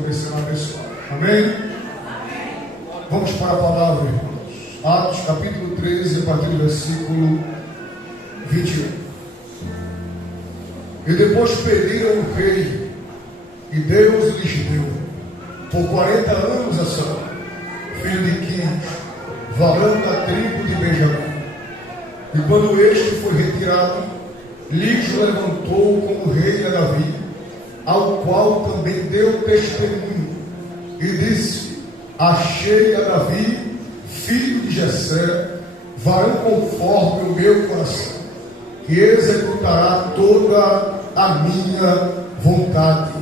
poder ser abençoado. Amém? Vamos para a palavra, irmãos. Atos capítulo 13, a partir do versículo 21. E depois pediram o rei, e Deus lhes deu, por 40 anos a Saul, filho de Quis, varão da tribo de Benjamim. E quando este foi retirado, lhes levantou como rei a Davi, ao qual também deu testemunho, e disse: achei a Davi, filho de Jessé, varão conforme o meu coração, que executará toda a minha vontade.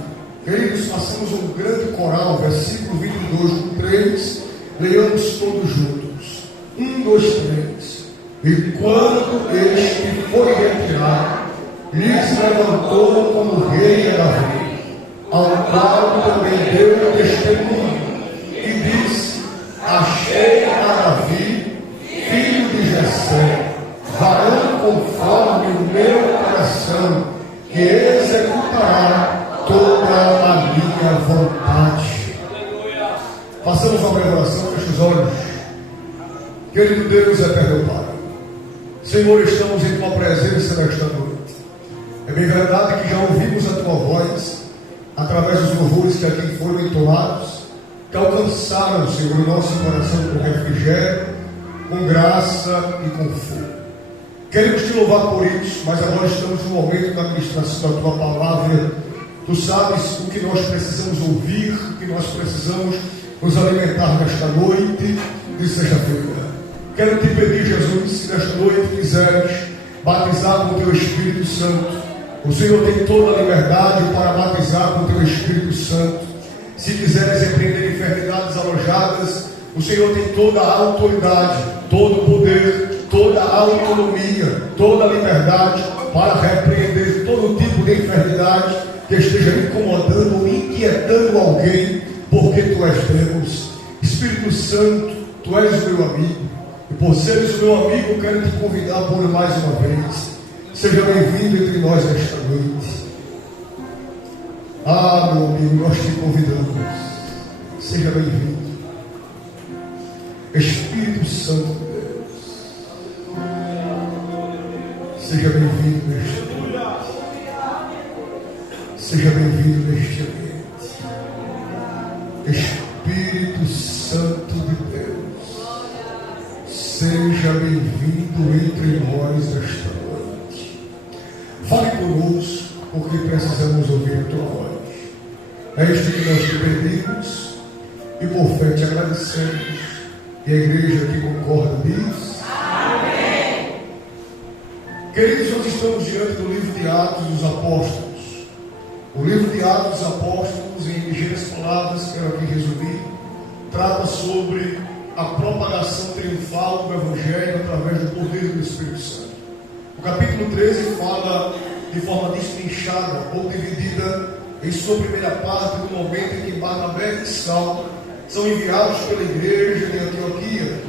Queridos, façamos um grande coral, versículo 22 do 3, leiamos todos juntos. 1, 2, 3. E quando este foi retirado, lhes levantou como rei a Davi, ao qual também deu testemunho, e disse: achei a Davi, filho de Jessé, varão conforme o meu coração, que executará toda a minha vontade. Façamos uma breve oração, feche os olhos. Querido Deus, eterno Pai, Senhor, estamos em Tua presença nesta noite. É bem verdade que já ouvimos a Tua voz através dos louvores que aqui foram entoados, que alcançaram, Senhor, o nosso coração com refrigério, com graça e com fogo. Queremos Te louvar por isso, mas agora estamos no momento da ministração da Tua palavra. Tu sabes o que nós precisamos ouvir, o que nós precisamos nos alimentar nesta noite, e seja feita. Quero Te pedir, Jesus, se nesta noite quiseres batizar com o Teu Espírito Santo, o Senhor tem toda a liberdade para batizar com o Teu Espírito Santo. Se quiseres repreender enfermidades alojadas, o Senhor tem toda a autoridade, todo o poder, toda a autonomia, toda a liberdade para repreender todo tipo de enfermidade que esteja incomodando ou inquietando alguém, porque Tu és Deus. Espírito Santo, Tu és o meu amigo, e por seres o meu amigo, quero Te convidar por mais uma vez. Seja bem-vindo entre nós nesta noite. Ah, meu amigo, nós Te convidamos. Seja bem-vindo. Espírito Santo de Deus, seja bem-vindo neste ambiente. Seja bem-vindo neste ambiente. Espírito Santo de Deus, seja bem-vindo entre nós esta noite. Fale conosco, porque precisamos ouvir a Tua voz. É isto que nós Te pedimos e por fé Te agradecemos. E a igreja que concorda diz: amém. Queridos, nós estamos diante do livro de Atos dos Apóstolos. O livro de Atos dos Apóstolos, em ligeiras palavras, quero aqui resumir, trata sobre a propagação triunfal do Evangelho através do poder do Espírito Santo. O capítulo 13 fala de forma destrinchada ou dividida em sua primeira parte do momento em que Barnabé e Saulo são enviados pela igreja de Antioquia.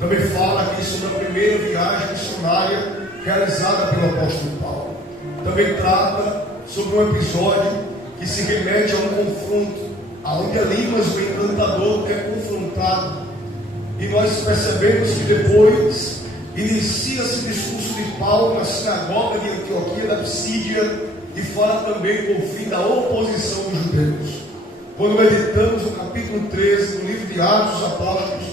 Também fala aqui sobre a primeira viagem missionária realizada pelo apóstolo Paulo. Também trata sobre um episódio que se remete a um confronto, onde Elimas, o encantador, é confrontado. E nós percebemos que depois inicia-se o discurso de Paulo na sinagoga de Antioquia da Psídia, e fala também por fim da oposição dos judeus. Quando meditamos o capítulo 13 do livro de Atos dos Apóstolos,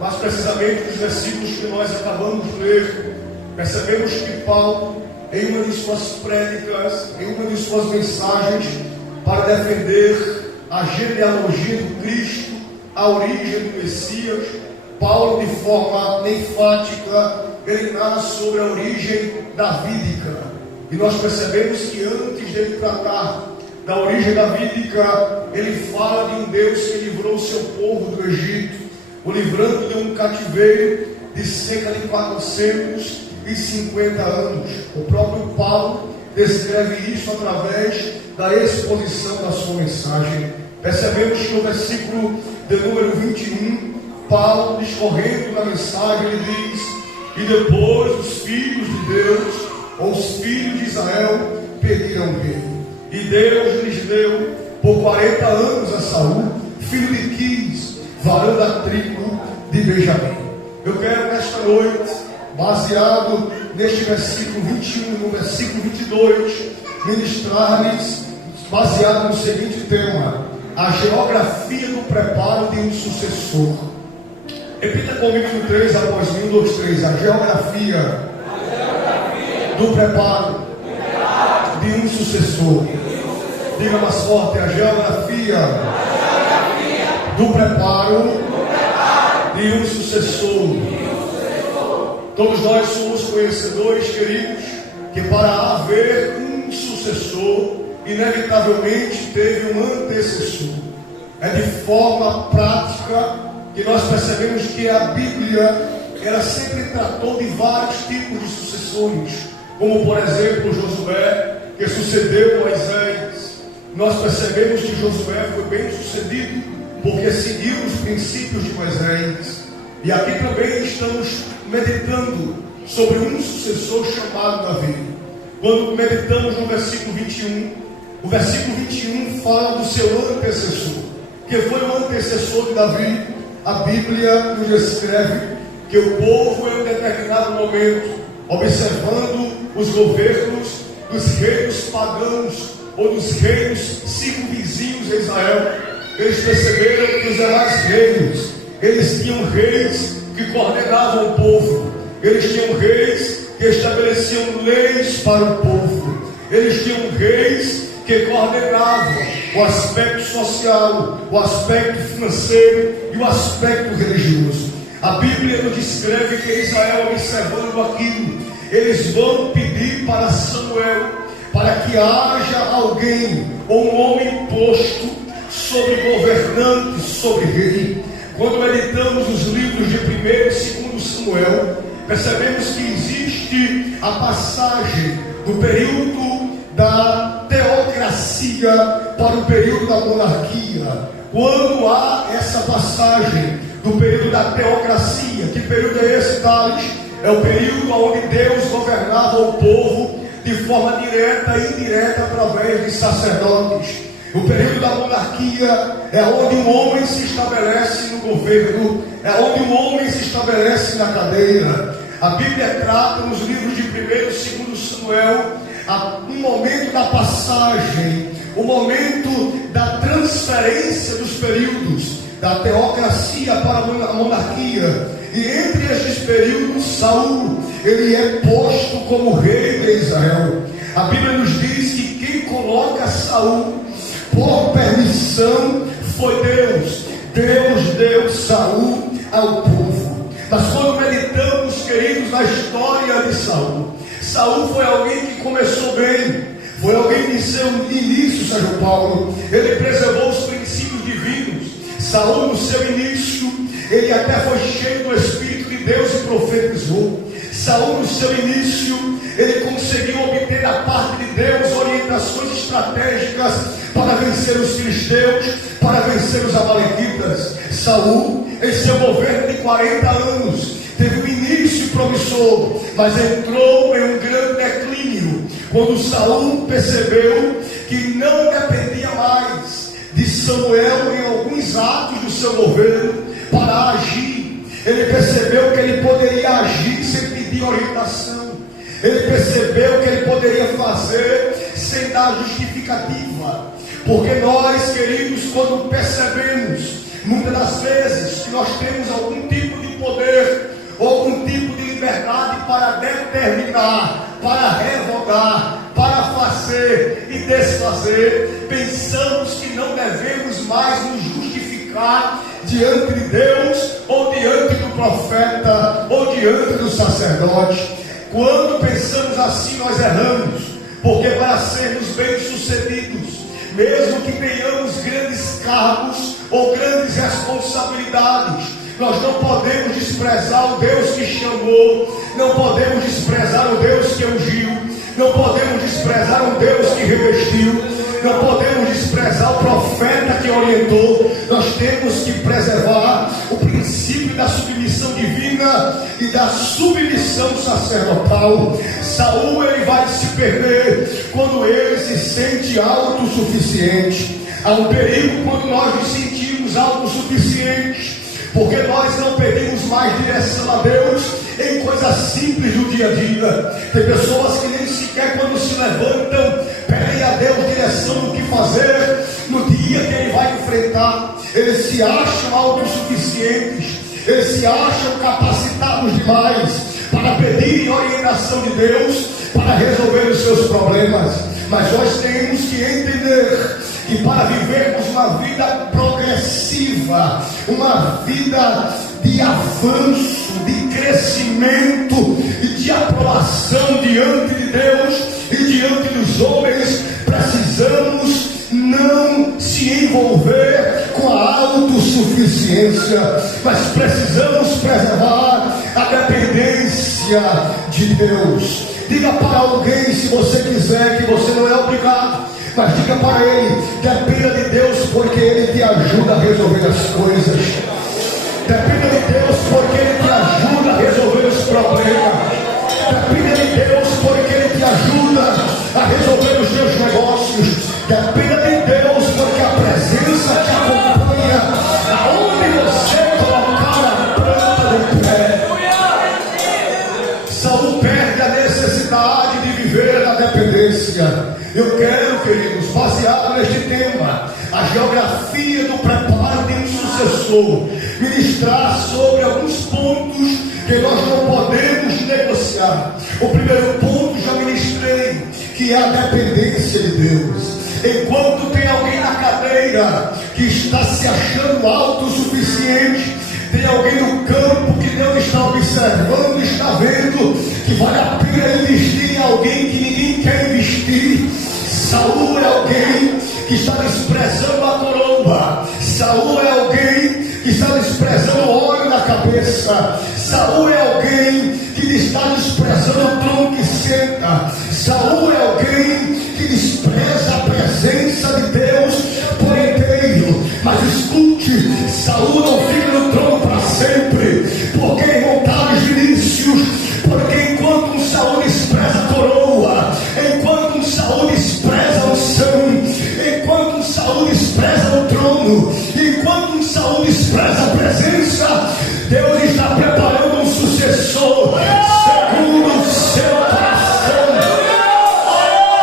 mais precisamente dos versículos que nós acabamos de ler, percebemos que Paulo, em uma de suas prédicas, em uma de suas mensagens, para defender a genealogia do Cristo, a origem do Messias, Paulo, de forma enfática, ele narra sobre a origem davídica. E nós percebemos que antes dele tratar da origem davídica, ele fala de um Deus que livrou o seu povo do Egito, o livrando de um cativeiro de cerca de 450 anos. O próprio Paulo descreve isso através da exposição da sua mensagem. Percebemos que no versículo de número 21, Paulo, discorrendo na mensagem, ele diz: e depois os filhos de Deus, ou os filhos de Israel, pediram rei, e Deus lhes deu por 40 anos a Saul, filho de Quis, varão da tribo de Benjamim. Eu quero nesta noite, baseado neste versículo 21, no versículo 22, ministrar-lhes, baseado no seguinte tema: a geografia do preparo de um sucessor. Repita comigo no 3 após mim, 1, 2, 3. A geografia do preparo de um sucessor. Diga mais forte: a geografia do preparo de um sucessor. Todos nós somos conhecedores, queridos, que para haver um sucessor, inevitavelmente teve um antecessor. É de forma prática que nós percebemos que a Bíblia, ela sempre tratou de vários tipos de sucessores, como por exemplo Josué, que sucedeu Moisés. Nós percebemos que Josué foi bem sucedido porque seguiu os princípios de Moisés. E aqui também estamos meditando sobre um sucessor chamado Davi. Quando meditamos no versículo 21, o versículo 21 fala do seu antecessor. Que foi o antecessor de Davi? A Bíblia nos descreve que o povo, em um determinado momento, observando os governos dos reinos pagãos ou dos reinos circunvizinhos de Israel, eles perceberam que os demais reinos, eles tinham reis que coordenavam o povo, eles tinham reis que estabeleciam leis para o povo, eles tinham reis que coordenavam o aspecto social, o aspecto financeiro e o aspecto religioso. A Bíblia nos descreve que Israel, observando aquilo, eles vão pedir para Samuel, para que haja alguém, ou um homem posto sobre governante, sobre rei. Quando meditamos os livros de 1 e 2 Samuel, percebemos que existe a passagem do período da teocracia para o período da monarquia. Quando há essa passagem do período da teocracia, que período é esse, Thales? É o período onde Deus governava o povo de forma direta e indireta através de sacerdotes. O período da monarquia é onde um homem se estabelece no governo, é onde um homem se estabelece na cadeira. A Bíblia trata nos livros de 1 e 2 Samuel um momento da passagem, o momento da transferência dos períodos da teocracia para a monarquia. E entre estes períodos, Saul, ele é posto como rei de Israel. A Bíblia nos diz que quem coloca Saul por permissão foi Deus. Deus deu Saul ao povo. Mas quando meditamos, queridos, na história de Saul, Saul foi alguém que começou bem, foi alguém que em seu início, Sérgio Paulo, ele preservou os princípios divinos. Saul, no seu início, ele até foi cheio do Espírito de Deus e profetizou. Saul, no seu início, ele conseguiu obter da parte de Deus orientações estratégicas para vencer os filisteus, para vencer os amalequitas. Saul, em seu governo de 40 anos, teve um início promissor, mas entrou em um grande declínio, quando Saul percebeu que não dependia mais de Samuel em alguns atos do seu governo para agir. Ele percebeu que ele poderia agir sem pedir orientação. Ele percebeu que ele poderia fazer sem dar justificativa. Porque nós, queridos, quando percebemos, muitas das vezes, que nós temos algum tipo de poder, ou algum tipo de liberdade para determinar, para revogar, para fazer e desfazer, pensamos que não devemos mais nos justificar diante de Deus, ou diante do profeta, ou diante do sacerdote. Quando pensamos assim, nós erramos, porque para sermos bem-sucedidos, mesmo que tenhamos grandes cargos ou grandes responsabilidades, nós não podemos desprezar o Deus que chamou, não podemos desprezar o Deus que ungiu, não podemos desprezar o Deus que revestiu, não podemos desprezar o profeta que orientou. Nós temos que preservar o princípio da submissão divina e da submissão sacerdotal. Saul, ele vai se perder quando ele se sente autossuficiente. Há um perigo quando nós nos sentimos autossuficientes, porque nós não pedimos mais direção a Deus em coisas simples do dia a dia. Tem pessoas que nem sequer quando se levantam pedem a Deus direção do que fazer no dia que ele vai enfrentar. Eles se acham autossuficientes, eles se acham capacitados demais para pedir orientação de Deus para resolver os seus problemas. Mas nós temos que entender que para vivermos uma vida progressiva, uma vida de avanço, de crescimento e de aprovação diante de Deus e diante dos homens, precisamos não se envolver com a autossuficiência, mas precisamos preservar a dependência de Deus. Diga para alguém, se você quiser, que você não é obrigado, mas diga para ele: dependa de Deus, porque ele te ajuda a resolver as coisas. Dependa de Deus, porque ele te ajuda a resolver os problemas. Dependa de Deus, porque ele te ajuda a resolver os seus negócios. Dependa de Deus, porque a presença te acompanha aonde você colocar a planta do pé. Saúl perde a necessidade de viver na dependência. Eu quero, queridos, baseado neste tema, a geografia do preparo de um sucessor, ministrar sobre alguns pontos que nós não podemos negociar. O primeiro ponto já ministrei, que é a dependência de Deus. Enquanto tem alguém na cadeira que está se achando autossuficiente, tem alguém no campo que Deus está observando, está vendo que vale a pena investir em alguém que ninguém quer investir. Saúl é alguém que está desprezando a coroa. Saúl é alguém que está desprezando o óleo na cabeça. Saúl é alguém que está desprezando o trono que senta. Saúl é alguém que despreza a presença de Deus por inteiro. Mas escute, Saúl não fica no trono para sempre, porque em vontades de inícios, porque enquanto um Saúl despreza a coroa, enquanto um Saúl despreza a unção, enquanto um Saúl despreza o trono, enquanto um Saúl despreza a presença, Deus está preparando um sucessor segundo o seu coração.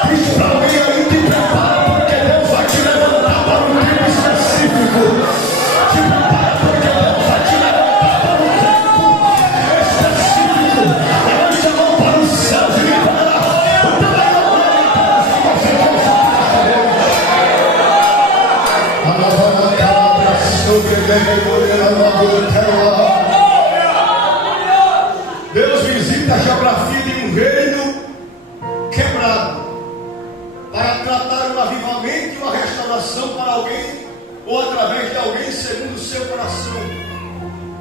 Diz para alguém aí: te prepara, porque Deus vai te levantar para um tempo específico. Te prepara, porque Deus vai te levantar para um tempo específico. Levante a mão para o céu e libera o tamanho da glória de Deus que você Deus visita a geografia de um reino quebrado para tratar um avivamento e uma restauração para alguém, ou através de alguém segundo o seu coração.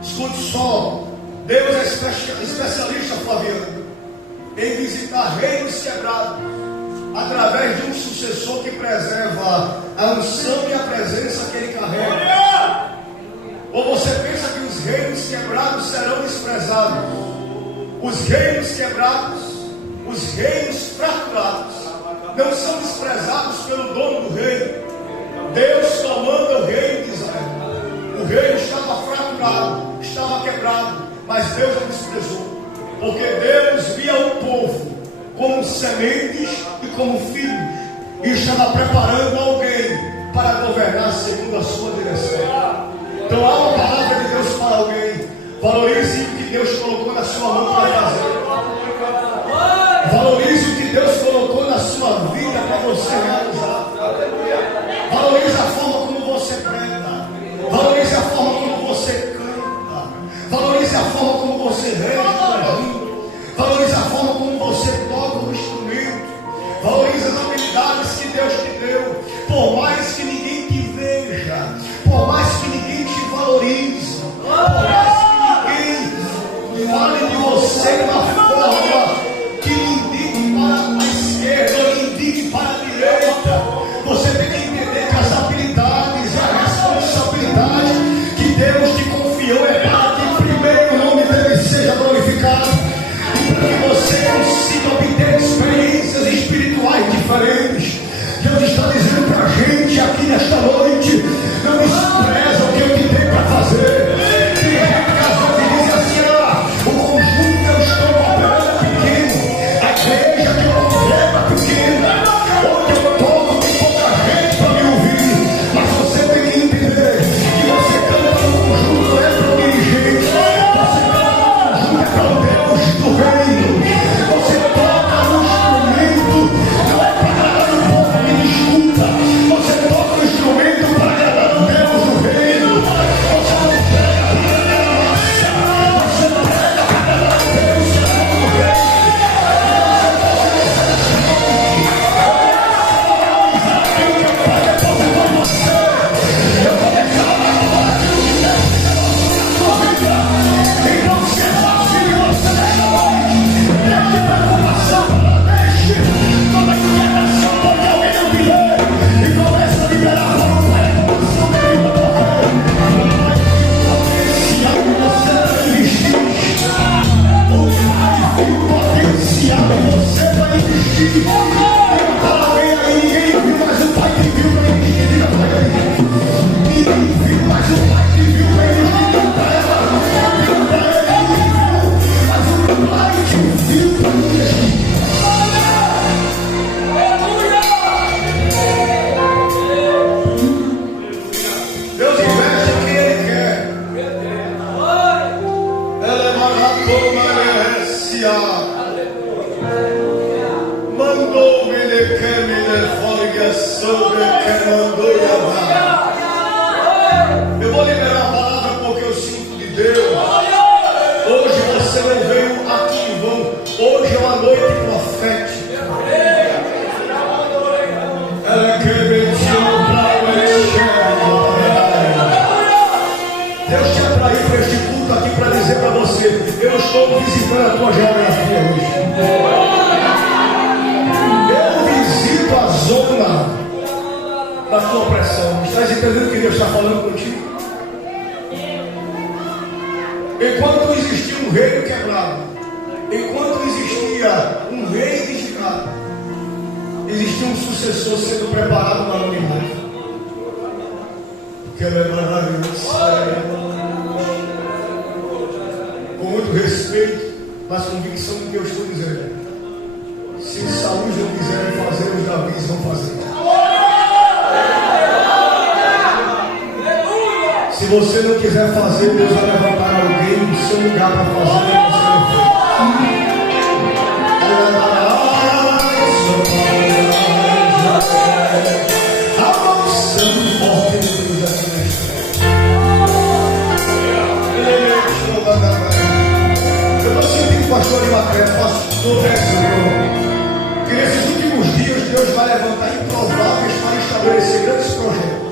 Escute só, Deus é especialista, Flaviano, em visitar reinos quebrados através de um sucessor que preserva a unção e a presença que ele carrega. Ou você pensa que os reinos quebrados serão desprezados? Os reinos quebrados, os reinos fraturados, não são desprezados pelo dono do reino. Deus comanda o reino de Israel. O reino estava fraturado, estava quebrado, mas Deus não desprezou, porque Deus via o povo como sementes e como filhos, e estava preparando alguém para governar segundo a sua direção. Então há uma palavra de Deus para alguém. Valorize o que Deus colocou na sua mão para fazer. Valorize o que Deus colocou na sua vida para você realizar. Valorize a forma como você prega. Valorize a forma como você canta. Valorize a forma como você rege. Valorize a forma como você toca o instrumento. Valorize as habilidades que Deus te deu. Por mais que ninguém te veja, por mais que ninguém te valorize, por mais que ninguém fale de você de uma forma que lhe indique para a esquerda ou lhe indique para a direita, você tem que entender que as habilidades e a responsabilidade que Deus te confiou é para que primeiro o nome dele seja glorificado, e para que você consiga obter experiências espirituais diferentes. Deus está dizendo para muita gente aqui nesta noite não despreza o que eu te dei para fazer. Tem gente que às vezes diz assim: ah, o conjunto que eu estou operando é pequeno, a igreja que eu congrego é pequena, onde eu toco tem pouca gente para me ouvir. Mas você tem que entender que você canta no conjunto, não é para o dirigente, você canta no conjunto, é para o Deus do reino. Você toca no instrumento, não é para agradar o povo que me escuta, você toca no instrumento para agradar o Deus do reino. Você não prega para agradar a massa, você não prega para agradar o Deus do reino. Deus investe em quem Ele quer. Ela é maravilhosa. Mandou-me de que me folga sobre que mandou amar. Eu vou liberar a palavra porque eu sinto de Deus. Hoje você não veio aqui em vão. Hoje é uma noite profética. Ela quer mentir para o Deus te atraiu para este culto aqui para dizer para você: eu estou visitando a tua geografia hoje. Eu visito a zona da tua opressão. Estás entendendo o que Deus está falando contigo? Enquanto existia um reino quebrado, enquanto existia um rei edificado, existia um sucessor sendo preparado para o anonimato. Que ela é maravilhosa. Com muito respeito, mas convicção do que eu estou dizendo. Se Saúl não quiserem fazer, os Davis vão fazer. Se você não quiser fazer, Deus vai levantar alguém no seu lugar para fazer o que você não fez. A unção forte de Deus aqui nesta. Eu estou sentindo, pastor Imatré, pastor que nesses últimos dias Deus vai levantar improváveis para estabelecer grandes projetos.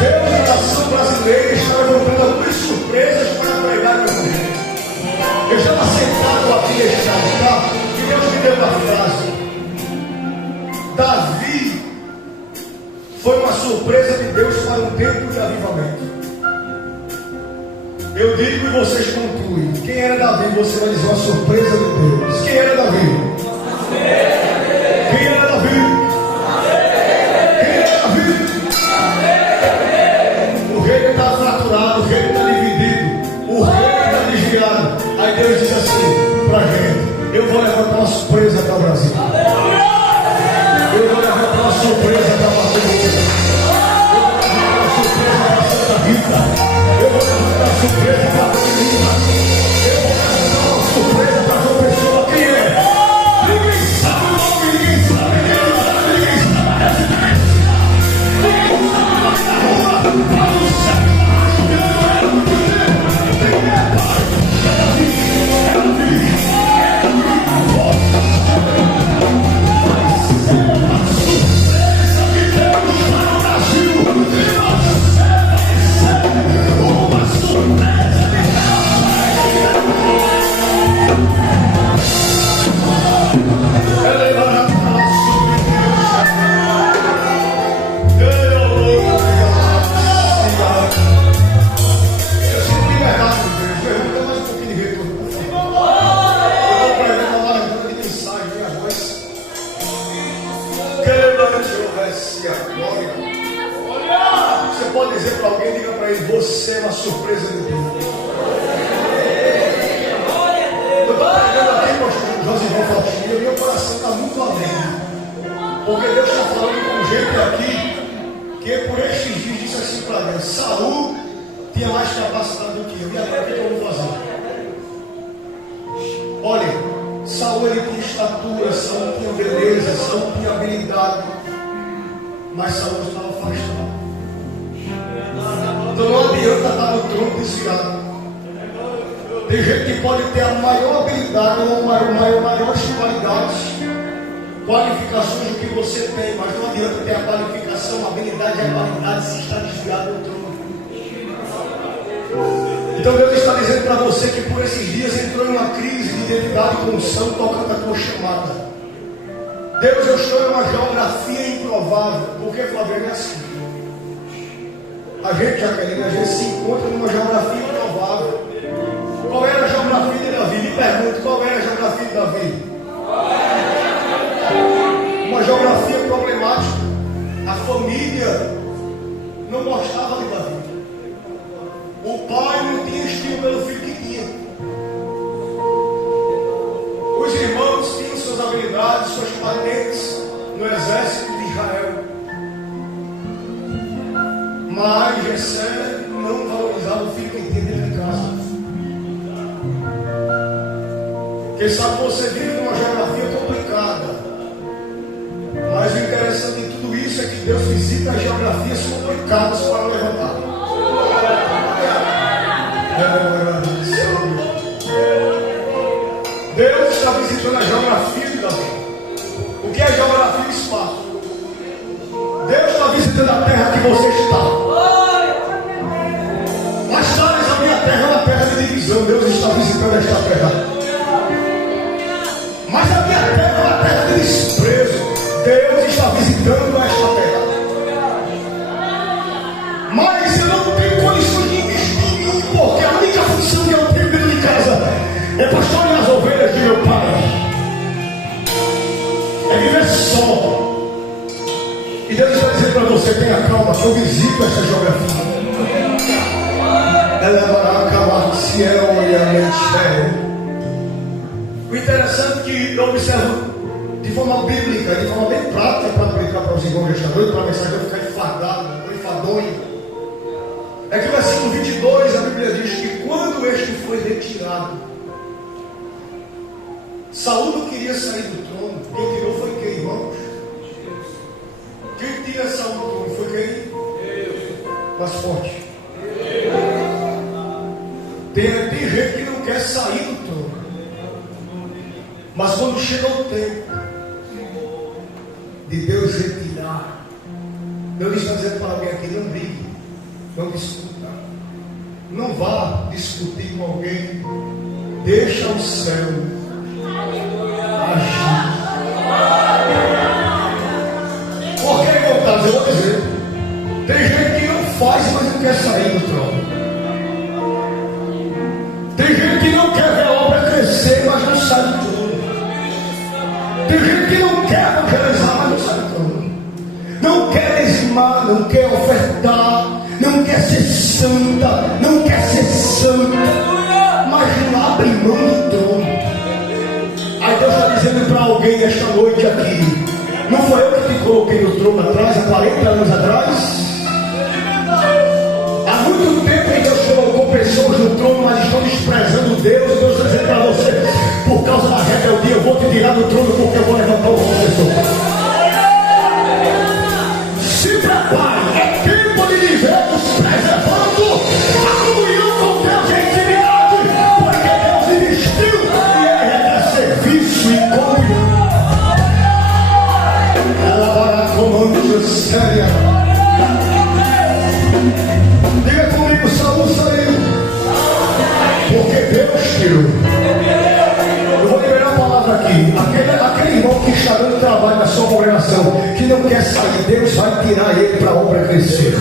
Deus, na nação brasileira, está levantando algumas surpresas para pregar no Evangelho. Eu estava sentado aqui neste altar e Deus me deu uma frase. Davi foi uma surpresa de Deus para um tempo de avivamento. Eu digo e vocês concluem. Quem era Davi? Você vai dizer uma surpresa de Deus. Quem era Davi? Quem era Davi? Quem era Davi? O reino está fraturado, o reino está dividido, o reino está desviado. Aí Deus diz assim para a gente: eu vou levantar uma surpresa para o Brasil. Eu vou levantar uma surpresa para a Barcelona. Eu vou levantar uma surpresa para a Bolívia. Eu vou levantar uma surpresa para a João Pessoa. Quem é? Ninguém sabe o nome. pode dizer para alguém, diga para ele: você é uma surpresa de Deus. Eu estou pregando aqui, pastor Josimão Faustino, e meu coração está muito alegre, porque Deus está falando com gente aqui que por estes dias disse assim para Deus: Saul tinha mais capacidade do que eu, e agora o que eu vou fazer? Olha, Saul ele tinha estatura, Saul tinha beleza, Saul tinha habilidade, mas Saul estava afastado. Então não adianta estar no trono desviado. Tem gente que pode ter a maior habilidade ou maiores qualificações do que você tem, mas não adianta ter a qualificação, a habilidade e a qualidade se está desviado do trono. Então Deus está dizendo para você que por esses dias entrou em uma crise de identidade com unção, tocando a tua chamada. Deus, eu estou em uma geografia improvável. Por que, Flaviano, é assim? A gente se encontra numa geografia improvável. Qual era a geografia de Davi? Me pergunto, qual era a geografia de Davi? Uma geografia problemática. A família não gostava de Davi. O pai não tinha estima pelo filho que tinha. Os irmãos tinham suas habilidades, suas patentes no exército de Israel. Mas Jessé não valorizava o filho que tinha dentro de casa. Quem sabe você vive numa geografia complicada. Mas o interessante de tudo isso é que Deus visita as geografias complicadas para levantar. Deus está visitando a geografia de Davi. O que é geografia e espaço? Deus está visitando a terra que você está. Mas talvez a minha terra é uma terra de divisão. Deus está visitando esta terra. Mas a minha terra é uma terra de desprezo. Deus está visitando esta terra. Mas eu não tenho condições de investir em mim, porque a única função que eu tenho dentro de casa é pastorear as ovelhas de meu pai. É viver só. E Deus está dizendo para você: tenha calma, que eu visito essa geografia. O interessante é que eu observo de forma bíblica, de forma bem prática, para aplicar para os irmãos desta noite, para a mensagem não ficar enfadado, enfadonho. É que no versículo 22 a Bíblia diz que quando este foi retirado, Saul não queria sair do trono. Quem tirou foi quem, irmãos? Quem tira Saul do trono foi quem? Deus. Mais forte. Tem gente que não quer sair do trono. Mas quando chega o tempo de Deus retirar, Deus está dizendo para alguém aqui: não brigue, não discuta, não vá discutir com alguém, deixa o céu agir. Por que, irmão? Eu vou dizer: tem gente que não faz, mas não quer sair do trono. Tem gente que não quer ver a obra crescer, mas não sai do trono. Tem gente que não quer evangelizar, mas não sai do trono. Não quer dizimar, não quer ofertar, não quer ser santa, não quer ser santa, mas não abre mão do trono. Aí Deus está dizendo para alguém esta noite aqui: não foi eu que te coloquei no trono atrás, há 40 anos atrás? Há muito tempo que Deus colocou pessoas no trono, mas estão desprezando Deus. Deus está dizendo para você: por causa da rebeldia, eu vou te tirar do trono, porque eu vou levantar outra pessoa. Se prepare, é tempo de vivermos preservando a comunhão com Deus em intimidade, porque Deus investiu e Ele requer serviço e comunhão. Ela vai comando séria. Diga comigo: Saul saiu, porque Deus tirou. Eu vou liberar a palavra aqui. Aquele irmão que está dando trabalho na sua congregação, que não quer sair, Deus vai tirar ele para a obra crescer.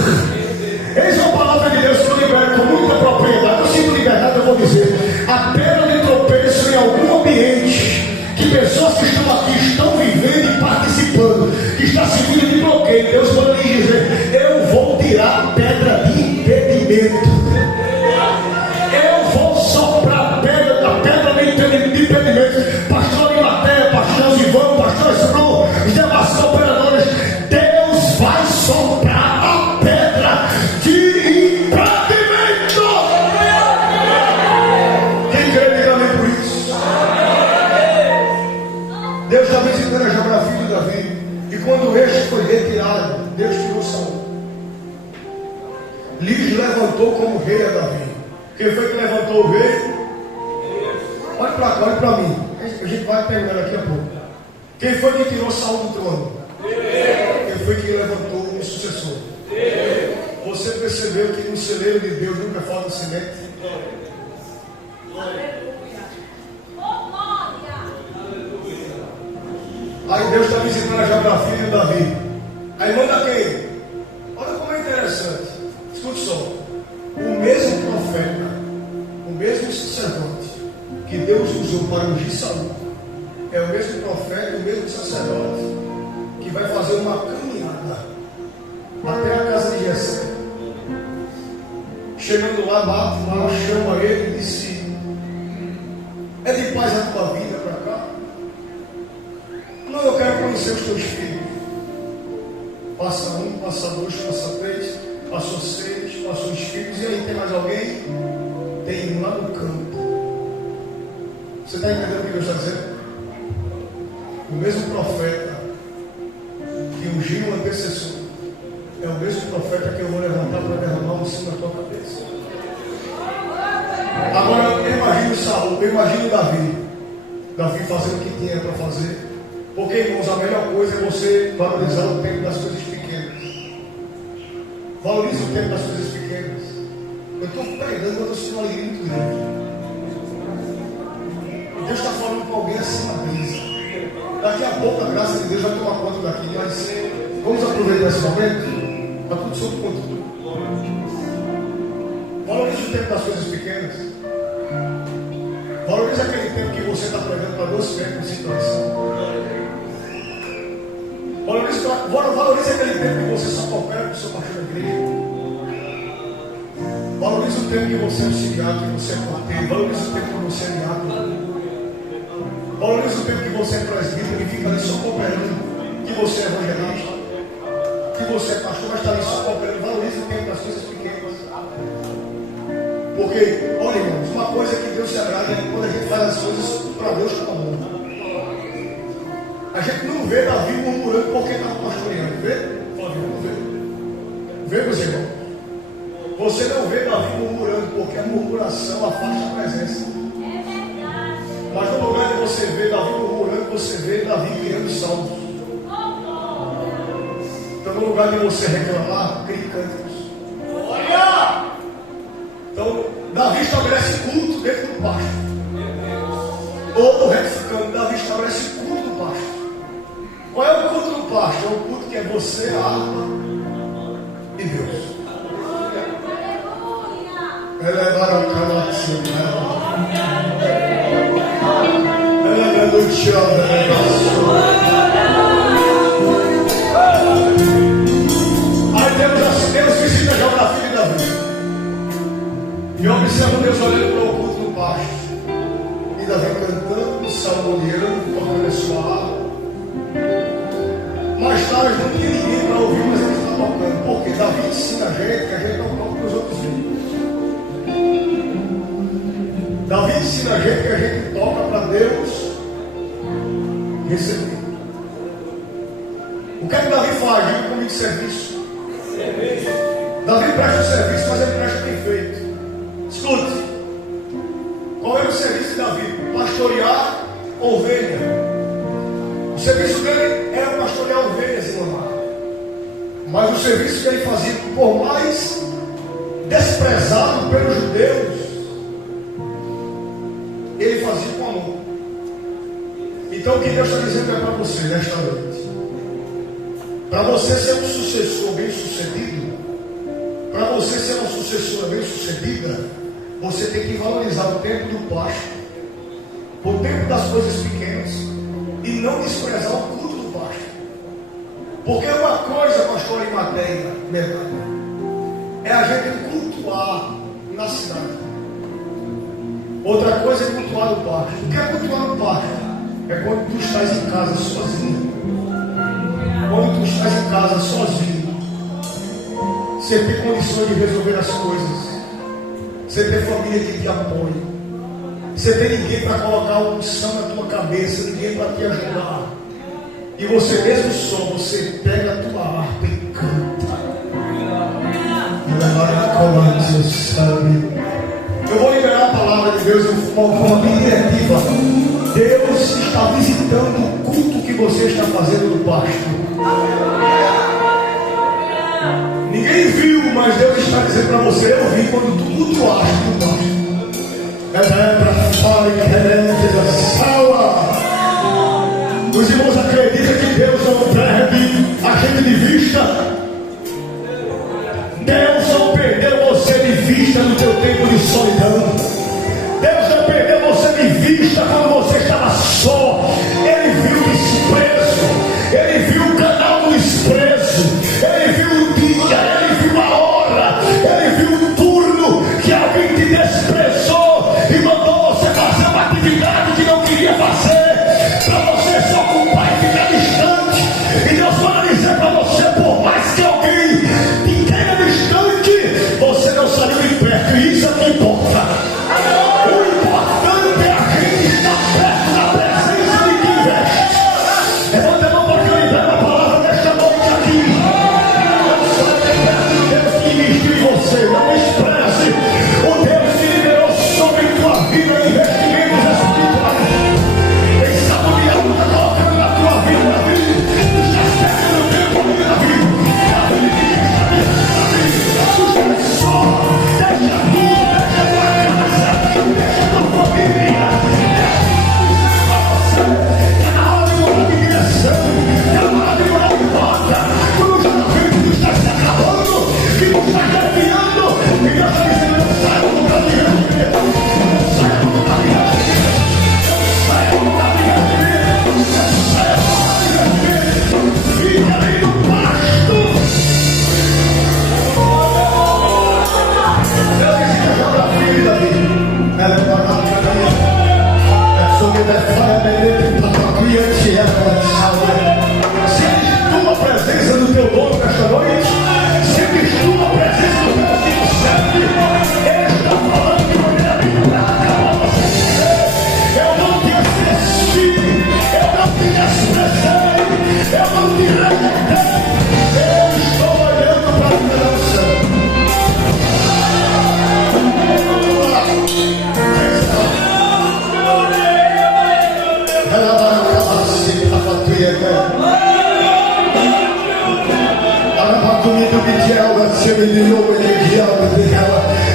Eis a palavra de Deus que eu libero com muita propriedade. Eu sinto liberdade, eu vou dizer: a pedra de tropeço em algum ambiente que pessoas que estão aqui estão vivendo e participando, que está servindo de bloqueio, Deus vai lhe dizer: eu vou tirar a pedra de impedimento. Eu vou soprar a pedra de impedimento. Pastor Imaté, pastor Ivan, pastor Bruno, os demais cooperadores, Deus vai soprar a pedra de impedimento. Quem crê, diga amém por isso. Deus está visitando a geografia de Davi. E quando este foi retirado, Deus tirou Saul. Lhes levantou como rei a Davi. Quem foi que levantou o rei? Olha para cá, olha para mim. A gente vai terminar daqui a pouco. Quem foi que tirou Saul do trono? Quem foi que levantou o sucessor? Você percebeu que no celeiro de Deus nunca falta semente? Aí Deus está visitando a geografia de Davi. Aí manda quem? Olha como é interessante. Escute só. O mesmo profeta, o mesmo sacerdote que Deus usou para ungir Saul, é o mesmo profeta e o mesmo sacerdote que vai fazer uma caminhada até a casa de Jessé. Chegando lá, bate lá, chama ele e disse: é de paz a tua vida para cá? Não, eu quero conhecer os teus filhos. Passa um, passa dois, passa três, passou seis, passou os filhos. E aí, tem mais alguém? Tem um lá no campo. Você está entendendo o que Deus está dizendo? O mesmo profeta que ungiu o antecessor é o mesmo profeta que eu vou levantar para derramar um cima da tua cabeça. Agora eu imagino Saul, eu imagino Davi fazendo o que tinha para fazer. Porque, irmãos, a melhor coisa é você valorizar o tempo das coisas pequenas. Valorize o tempo das coisas pequenas. Eu estou pregando, eu estou sendo uma alegria muito grande. Deus está falando com alguém assim na brisa. Daqui a pouco a graça de Deus vai tomar conta daqui. Mas vamos aproveitar esse momento. Está tudo sob controle. Valorize o tempo das coisas pequenas. Valorize aquele tempo que você está pregando para 2 tempos de situação. Valorize aquele tempo que você só coopera com o seu pastor da igreja. Valorize o tempo que você é auxiliar, que você é porteiro. Valorize o tempo que você é diácono. Valorize o tempo que você é presbítero e fica ali só cooperando. Que você é evangelista. Que você é pastor, mas está ali só cooperando. Valorize o tempo das coisas pequenas. Porque, olha, irmãos, uma coisa que Deus se agrada é quando a gente faz as coisas para Deus com amor. A gente não vê Davi murmurando porque estava pastoreando. Vê? Flávio, não vê. Vê, meus irmãos. Você não vê Davi murmurando porque a murmuração afasta a presença. Mas no lugar de você ver Davi murmurando, você vê Davi criando salmos. Então no lugar de você reclamar, crie cânticos. Olha! Então Davi estabelece culto dentro do pasto. Ou retificando, Davi estabelece culto do pasto. Qual é o culto do pasto? É o culto que é você, a arma e Deus. Elevar a calaça. Elevar o chão. Aí Deus visita a geografia de Davi. E observa Deus olhando para o culto do pasto. E Davi cantando, salmodiando, tocando a sua harpa. Mais tarde não tinha ninguém para ouvir, mas ele está tocando. Porque Davi ensina a gente que a gente não toca para os outros filhos. Davi ensina a gente que a gente toca para Deus receber. O que é que Davi faz? Diga comigo de serviço. Davi presta o serviço, mas ele presta bem feito. Escute. Qual é o serviço de Davi? Pastorear ovelha. O serviço dele era pastorear ovelhas, irmão. Mas o serviço que ele fazia, por mais desprezado pelos judeus, ele fazia com amor. Então o que Deus está dizendo é para você nesta noite. Para você ser um sucessor bem sucedido, para você ser uma sucessora bem sucedida, você tem que valorizar o tempo do pasto, o tempo das coisas pequenas, e não desprezar o culto do pasto. Porque uma coisa, pastor Imateia, a gente cultuar na cidade. Outra coisa é cultuar no parque. O que é cultuar no parque? É quando tu estás em casa sozinho. Quando tu estás em casa sozinho, você tem condições de resolver as coisas. Você tem família que te apoia. Você tem ninguém para colocar uma unção na tua cabeça, ninguém para te ajudar. E você mesmo só, você pega a tua harpa e canta. Eu vou liberar a palavra de Deus de uma forma bem diretiva. Deus está visitando o culto que você está fazendo no pasto. Ninguém viu, mas Deus está dizendo para você: eu vi quando tu cultuaste no pasto. Os irmãos acreditam que Deus não perde a gente de vista. Deus não perdeu você de vista no teu tempo de solidão. Deus não perdeu você de vista quando você estava só. Ele viu o desprezo, Ele viu o canal do desprezo, Ele viu o dia, Ele viu a hora, Ele viu o turno que alguém te desprezou e mandou você fazer uma atividade que não queria fazer, para você se ocupar e ficar distante. E Deus vai dizer para você: por mais que alguém te queira distante, você não saiu de perto, e isso é o que importa.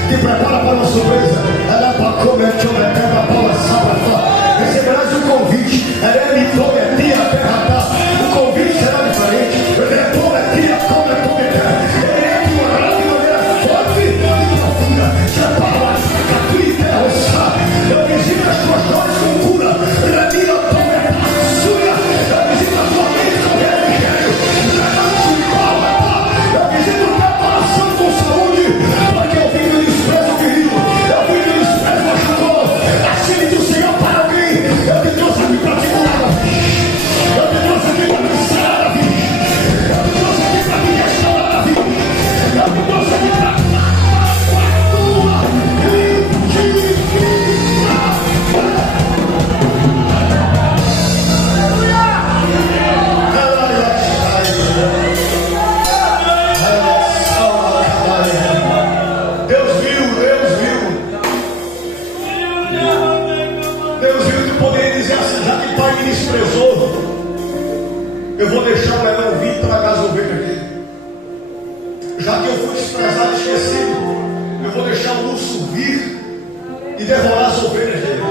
Que prepara para uma surpresa. Ela para comer, receberás um convite. Ela me prometi a terra. O convite será diferente. Ela prometi a ele é atuará de maneira forte e profunda. Separa a tua terra. Eu visito as tuas dores com cura. Remira a tua sua. Eu visito a tua mente com refrigério. Eu visito o teu coração com saúde. Porque eu vim do desprezo querido. Eu vim do desprezo machucou. Assim diz o Senhor para alguém. Eu te trouxe aqui para te curar. Eu te trouxe aqui para te sarar a vida. Eu te trouxe aqui para te restaurar a vida. Eu te trouxe aqui para a tua desprezou, eu vou deixar o leão vir tragar as ovelhas dele. Já que eu fui desprezado e esquecido, eu vou deixar o urso vir e devorar as ovelhas dele.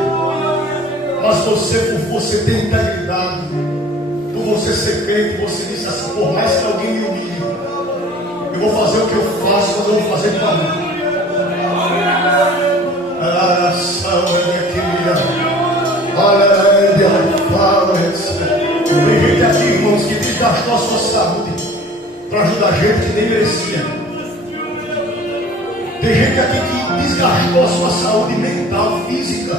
Mas você, por você ter integridade, por você ser crente, você disse assim: por mais que alguém me humilhe, eu vou fazer o que eu faço, mas eu vou fazer para mim. Tem gente aqui, irmãos, que desgastou a sua saúde para ajudar gente que nem merecia. Tem gente aqui que desgastou a sua saúde mental, física,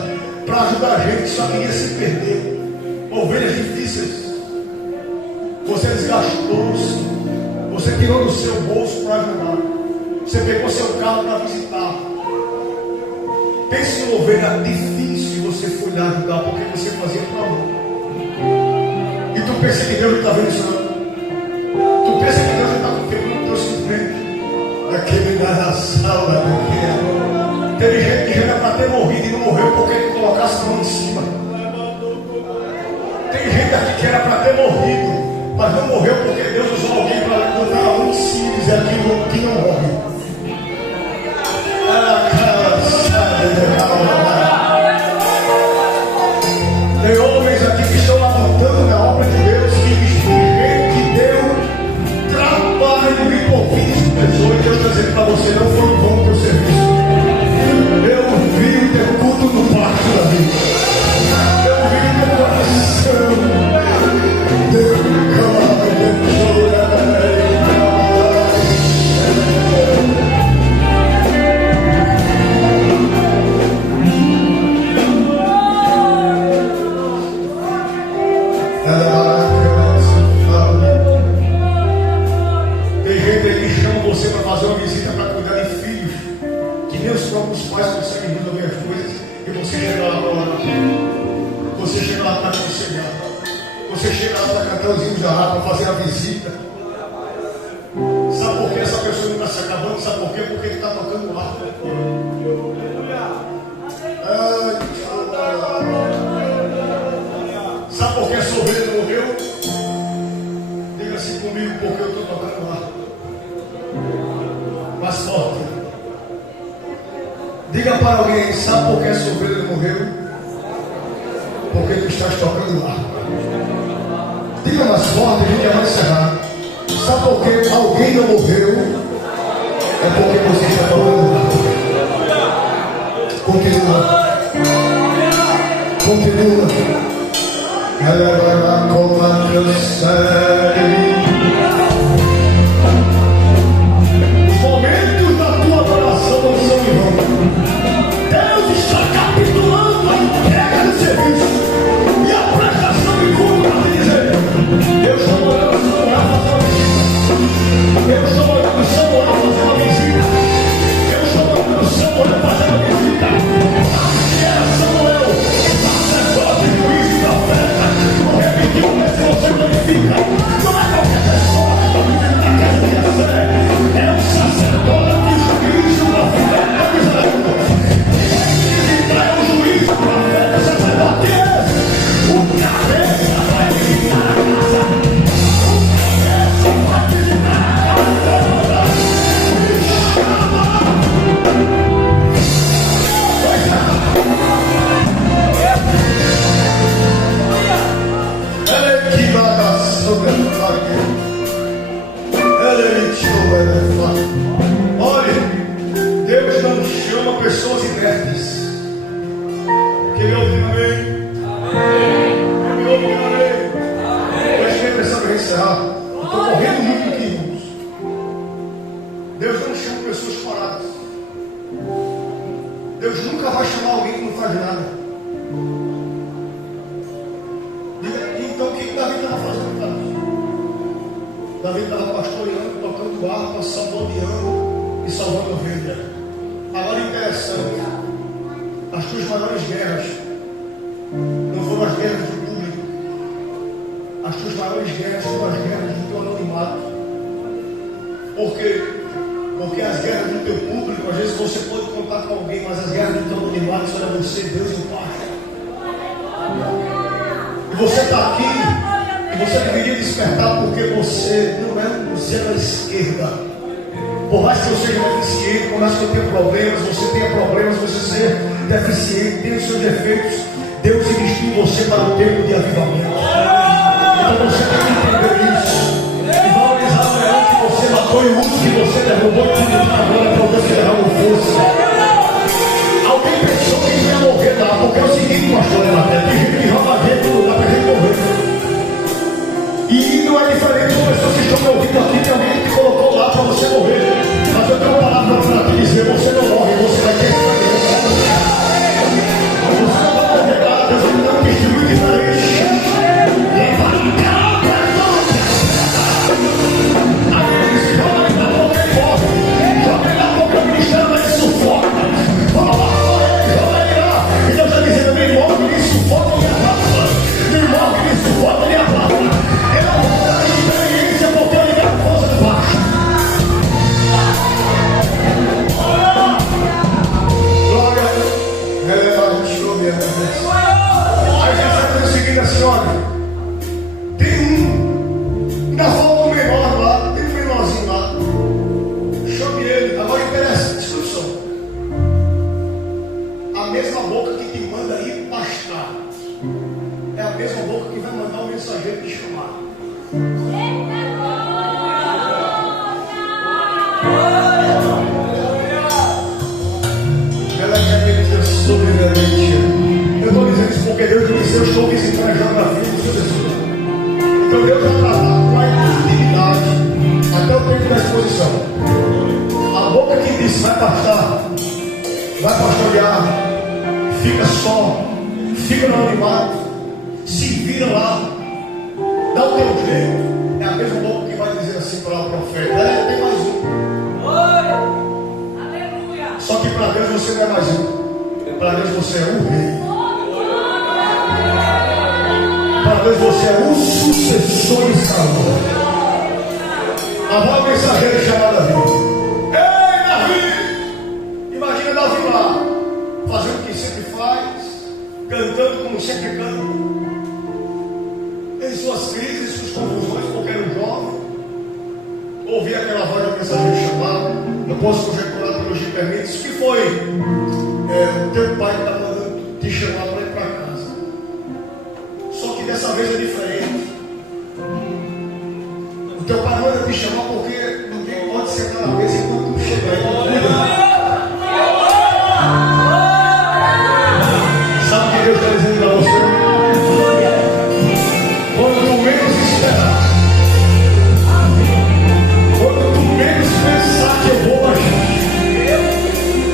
para ajudar a gente, só queria se perder. Ovelhas difíceis. Você desgastou-se. Você tirou do seu bolso para ajudar. Você pegou seu carro para visitar. Pense em uma ovelha difícil e você foi lá ajudar porque você fazia para amor. E tu pensa que Deus não está vendo isso não? Tu pensa que Deus não está contemplando o teu sofrimento? Aquele da sala do que teve gente que já era para ter morrido e não morreu porque ele colocasse a mão em cima. Tem gente aqui que era para ter morrido, mas não morreu porque Deus usou alguém para botar a mão em cima e dizer aquilo que não morre. Tem homens aqui que estão levantando na obra de Deus, que deu trabalho e pouquíssimo pessoa, e Deus está dizendo para você: não foi em vão o teu serviço. Eu vi o teu culto no parque da vida. Eu vi o teu coração. Tem gente aí que chama você para fazer uma visita para cuidar de filhos que nem os próprios pais conseguem resolver as coisas, e você chega lá para orar. Você chega lá para aconselhar. Você chega lá para cantar os hinos da harpa, para fazer a visita. Sabe por que essa pessoa não está se acabando? Sabe por quê? Porque ele está tocando harpa. Sabe por que essa ovelha não morreu? Diga assim comigo: porque eu estou tocando harpa. Mais forte. Diga para alguém: sabe por que essa ovelha não morreu? Porque tu estás tocando harpa. Diga mais forte, a gente já vai encerrar. Sabe por que alguém não morreu? É porque você está tocando harpa. Continua. Continua. Ela vai lá com a canção. Os momentos da tua adoração não são em vão. Deus está capitulando a entrega do serviço e a prestação de culto para te dizer: eu estou morando no Samuel fazer uma visita. Eu estou morando no Samuel fazer uma visita. Eu estou morando no Samuel fazer uma visita. Assim era Samuel, sacerdote, juiz e profeta. Não repetiu, mas se você glorifica, não é qualquer pessoa que está vivendo na casa de Jessé. É um sacerdote, juiz e profeta de Israel. É o juiz, o profeta, o sacerdote, o cabeça vai visitar a casa. O cabeça vai visitar a casa. Me chama. Ela é que vai dar sobre a faca. Ela é que olha, Deus não chama pessoas inertes. Quem me ouve, amém? Quem me ouve, amém? Eu cheguei pensando em encerrar. Estou morrendo muito aqui, irmãos. Deus não chama pessoas paradas. Deus nunca vai chamar alguém que não faz nada. Então o que Davi estava fazendo, cara? Davi estava pastoreando, tocando harpa, salmodiando e salvando ovelha. Agora interessante, as tuas maiores guerras não foram as guerras do público. As tuas maiores guerras foram as guerras do teu anonimato. Por quê? Porque as guerras do teu público, às vezes você pode contar com alguém, mas as guerras do teu anonimato só era você, Deus e o Pai. E você está aqui, e você deveria despertar, porque você não é um zero à esquerda. Por mais que eu seja deficiente, por mais que eu tenha problemas, você tenha problemas, você ser deficiente, tenha os seus defeitos, Deus investiu em você para o tempo de avivamento. Então você tem que entender isso e valorizar o leão que você matou e o urso que você derrubou e que agora para Deus que derramou força. Alguém pensou que ia morrer lá, porque é o seguinte, pastor, tem gente que rouba gente no lugar para a gente morrer. E não é diferente com pessoas que estão me ouvindo aqui, tem alguém que te colocou lá para você morrer. Mas eu tenho uma palavra para te dizer: você mesma boca que te manda ir pastar. É a mesma boca que vai mandar o mensageiro te chamar. Ela quer que ele diga soberanamente. Eu estou dizendo isso porque Deus disse: eu estou visitando a geografia do seu Jesus. Então Deus vai tratar com a intimidade até o tempo da exposição. A boca que disse vai pastar, vai pastorear, fica só, fica no animado, se vira lá, dá o teu jeito. É a mesma boca que vai dizer assim para o profeta: tem mais um. Aleluia. Só que para Deus você não é mais um. Para Deus você é o rei. Para Deus você é o sucessor de Saul. A mensageira chamada Davi. Ei, Davi! Imagina Davi lá, fazendo o que sempre faz, cantando como sempre canta, em suas crises, suas confusões, porque era um jovem. Ouvi aquela voz da mensageira chamada. Não posso conjecturar pelos que permite. Isso que foi o teu pai que está mandando te chamar para ir para casa. Só que dessa vez é diferente. O teu pai manda te chamar porque ninguém pode sentar na mesa enquanto tu chegar. Sabe o que Deus está dizendo para você? Quando tu menos esperar, quando tu menos pensar que eu vou agir,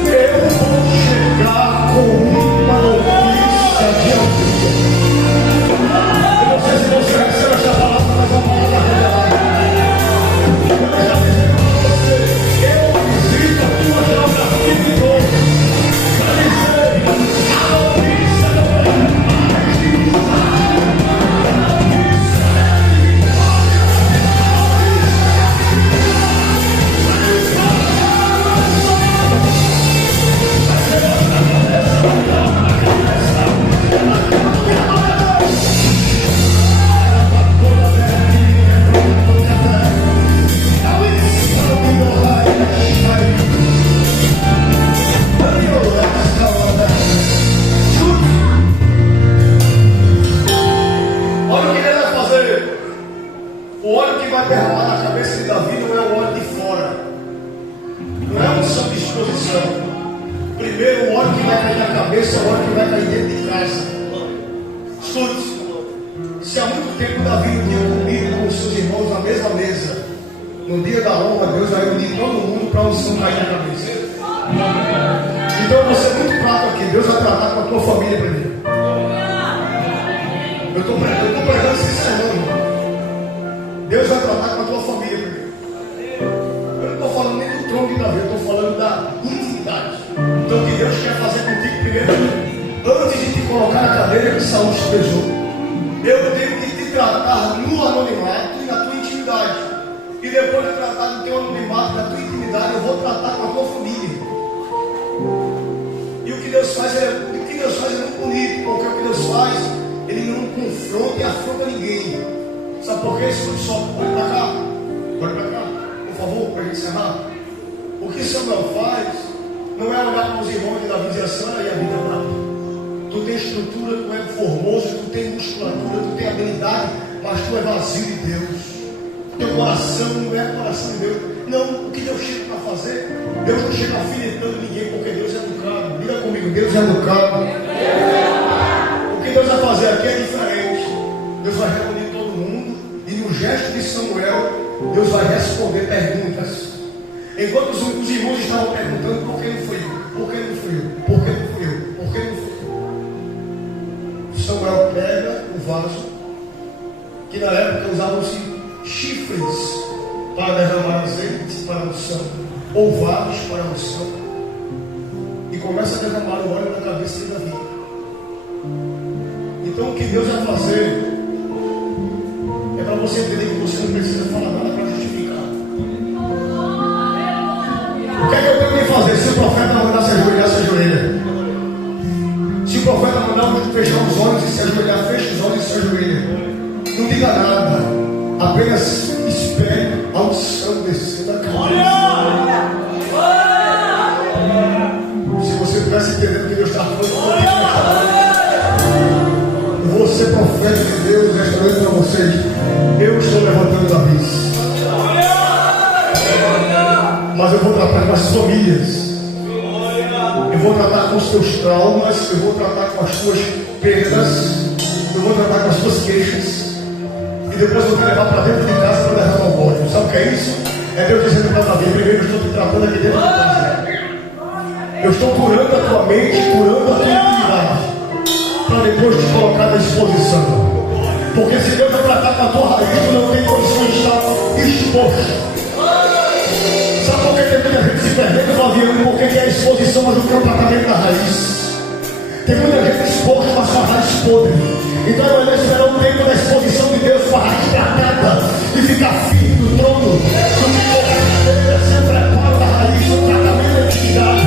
eu vou chegar com uma notícia de alegria. Eu não sei se você recebeu essa palavra, mas a palavra revelada. Eu já dizendo para você, eu visito a tua geografia de novo, para dizer: a notícia não é mais de Olha o que ele vai fazer. O óleo que vai derramar na cabeça de Davi não é o óleo de fora, não é uma só disposição. Primeiro, o óleo que vai cair na cabeça é o óleo que vai cair dentro de casa. Escute, se há muito tempo Davi não tinha comido com os seus irmãos na mesma mesa, no dia da honra, Deus vai unir todo mundo para a unção cair na cabeça. Então eu vou ser muito claro aqui: Deus vai tratar com a tua família primeiro. Eu estou pregando esse sermão, irmão. Deus vai tratar com a tua família primeiro. Eu não estou falando nem do trono de Davi, eu estou falando da intimidade. Então o que Deus quer fazer contigo primeiro, antes de te colocar na cadeira que Saul te pesou, eu tenho que te tratar no anonimato e na tua intimidade. E depois de tratar no teu anonimato, na tua intimidade, eu vou tratar com a tua família. E o que Deus faz é muito bonito, porque o que Deus faz, Ele não confronta e afronta ninguém. Sabe por quê? Escute só, olha para cá, por favor, para a gente encerrar. O que Samuel faz não é olhar para os irmãos de Davi e dizer assim: olha aí a vida nada. Tu tem estrutura, tu é formoso, tu tem musculatura, tu tem habilidade, mas tu é vazio de Deus. Teu coração não é o coração de Deus. Não, o que Deus chega para fazer, Deus não chega alfinetando ninguém, porque Deus é educado. Diga comigo: Deus é educado. O que Deus vai fazer aqui é diferente. Deus vai reunir todo mundo e no gesto de Samuel, Deus vai responder perguntas. Enquanto os irmãos estavam perguntando: por que não fui eu? Por que não fui eu? Por que não fui eu? Por que não fui eu? Samuel pega o vaso, que na época usavam-se chifres para derramar azeite para a unção, ou vasos para a unção, e começa a derramar o óleo na cabeça de Davi. Então o que Deus vai fazer é para você entender que você não precisa falar nada para justificar. O que é que eu tenho que fazer? Se o profeta mandar se ajoelhar, se ajoelha. Se o profeta mandar fechar os olhos e se ajoelhar, fecha os olhos e se ajoelha. Não diga nada, apenas espere a unção descer da cabeça. Se você pudesse entender o que Deus está falando, profética de Deus esta noite para vocês. Eu estou levantando Davi. Mas eu vou tratar com as famílias. Eu vou tratar com os teus traumas. Eu vou tratar com as tuas perdas. Eu vou tratar com as tuas queixas. E depois eu vou te levar para dentro de casa para derramar o óleo. Sabe o que é isso? É Deus dizendo para Davi: primeiro eu estou te tratando aqui dentro de casa. Eu estou curando a tua mente, curando a tua intimidade, para depois te colocar na exposição. Porque se Deus vai tratar com a tua raiz, tu não tem condições de estar exposto. Sabe por que tem muita gente se perdendo no avião? Porque quer a exposição, mas não quer o tratamento da raiz. Tem muita gente exposta, mas com a raiz podre. Então é melhor esperar um tempo da exposição de Deus com a raiz tratada e ficar firme no trono. Do que colocar a cadeira, se prepara da raiz, o tratamento da intimidade.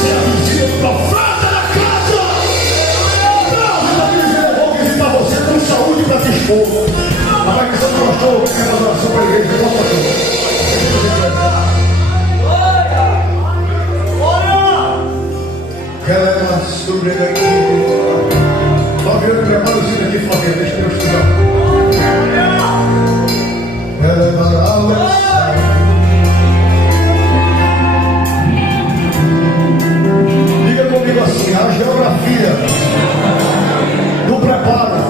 Ser a visita do profeta da casa. Não, eu vou visitar você com saúde para te expor. A maldição do pastor quer fazer oração para a igreja. Não, pastor. Ela é sobre daqui. Flaviano, prepara o sino aqui, Flaviano. Deixa eu estudar. Ela é maravilhosa. Diga comigo assim: a geografia do preparo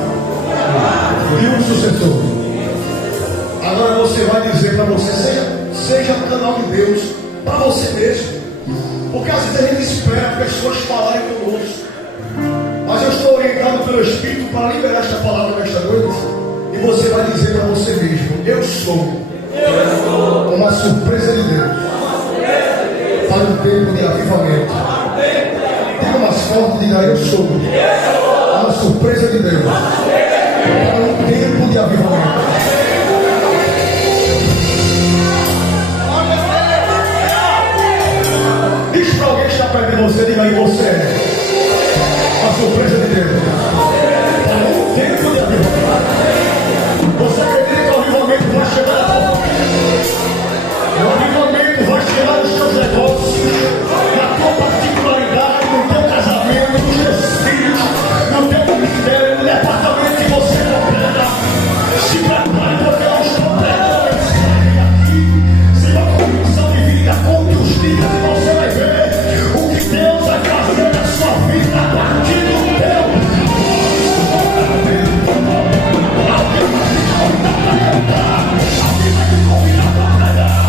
de um sucessor. Agora você vai dizer para você: seja o canal de Deus para você mesmo. Porque às vezes a gente espera pessoas falarem conosco. Mas eu estou orientado pelo Espírito para liberar esta palavra nesta noite. E você vai dizer para você mesmo: eu sou uma surpresa de Deus para um tempo de avivamento. Diga mais forte, diga: eu sou uma surpresa de Deus para um tempo de avivamento. Diz para alguém que está perto de você: diga aí, você é a surpresa de Deus para um tempo de avivamento. Você acredita que o avivamento vai chegar na tua família? O avivamento vai chegar nos teus negócios, na tua particularidade, no teu casamento, nos teus filhos, no teu ministério, no departamento que você opera. Se prepare, porque eu estou pregando a mensagem aqui. Se uma convicção divina, conte os dias e você vai ver o que Deus vai fazer na sua vida a partir do teu. Alguém vai te convidar para cantar, alguém vai te convidar para pregar.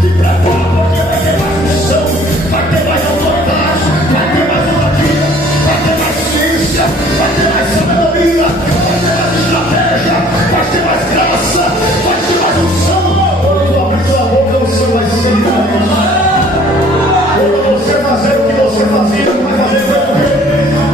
Te prepara, porque vai ter mais missão, vai ter mais autoridade, vai ter mais ousadia, vai ter mais ciência, vai ter mais sabedoria, vai ter mais estratégia, vai ter mais graça, vai ter mais unção. Quando tu abrir sua boca, o Senhor vai ser. Quando você fazer o que você fazia, vai fazer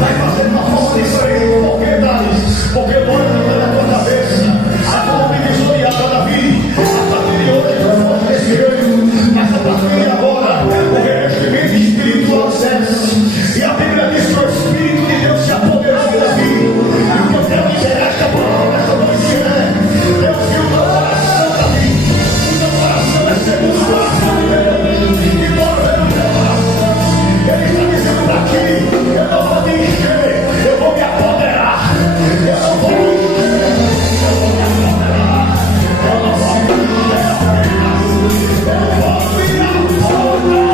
vai fazer uma forma diferente. Por que, Davi? Porque o olho não está na tua cabeça. A tua divisão de água, Davi. A partir de hoje, não pode ter segredo. Mas a partir de agora, o revestimento espiritual cessa. E a Bíblia diz que o Espírito de Deus se apoderou de Davi. E o que eu quero dizer esta palavra, esta noite é: Deus viu o teu coração, Davi. O teu coração é segundo o coração de Deus. E bora ver o teu coração. Ele está dizendo para ti: eu não vou te encher, eu vou me apoderar. Eu não vou me encher, eu vou me apoderar. Eu não vou me encher apenas, eu vou me apoderar.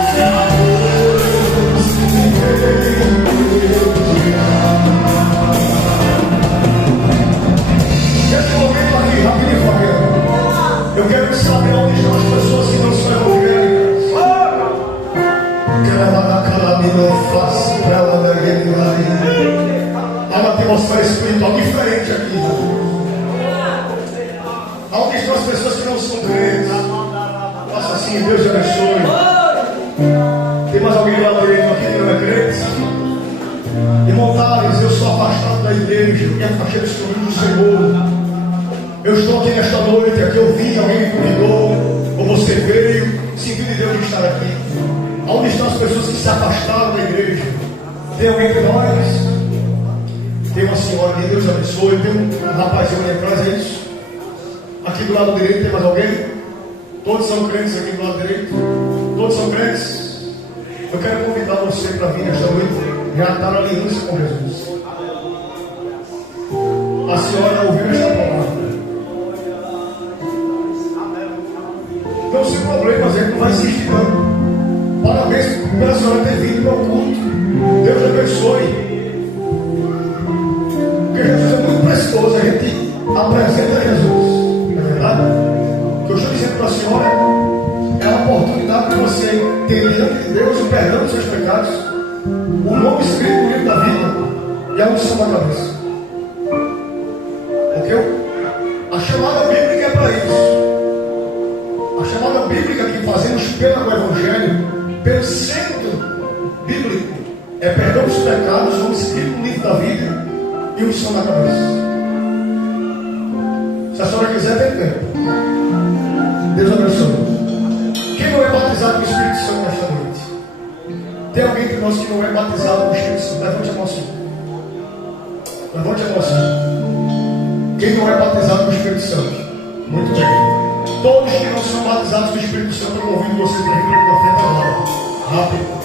Nesse momento aqui, rapidinho, Fabiano, eu quero saber onde estão as pessoas que não são evangélicas. Há uma atmosfera espiritual diferente aqui. Onde estão as pessoas que não são crentes? Faça assim: Deus te abençoe. Tem mais alguém lá direito aqui que não é crente? Irmão Thales, eu sou afastado da igreja, me afastei dos caminhos do Senhor. Eu estou aqui nesta noite, aqui eu vim, alguém me convidou, ou você veio, sentindo de Deus de estar aqui. Onde estão as pessoas que se afastaram da igreja? Tem alguém entre nós? Tem uma senhora ali, Deus abençoe. Tem um rapazinho ali atrás, é isso? Aqui do lado direito tem mais alguém? Todos são crentes aqui do lado direito? Todos são crentes? Eu quero convidar você para vir nesta noite já estar na aliança com Jesus. a senhora ouviu esta palavra. Não sem problemas, ele não vai insistir não. Parabéns pela senhora ter vindo ao culto. Deus abençoe. Porque Jesus é muito precioso, a gente apresenta Jesus. Não é verdade? O que eu estou dizendo para a senhora é a oportunidade de você ter diante de Deus o perdão dos seus pecados, o nome escrito no livro da vida e a unção da cabeça. Ok? A chamada bíblica é para isso. A chamada bíblica que fazemos pelo Evangelho, pelo centro bíblico, é perdão dos pecados, o nome escrito no livro da vida e unção da cabeça. Se a senhora quiser, tem tempo. Deus abençoe. Quem não é batizado no Espírito Santo nesta noite? Tem alguém entre nós que não é batizado no Espírito Santo? Levante a mão assim. Levante a mão assim. Quem não é batizado no Espírito Santo? Muito bem. Todos que não são batizados no Espírito Santo, eu convido vocês para vir para frente agora. Rápido.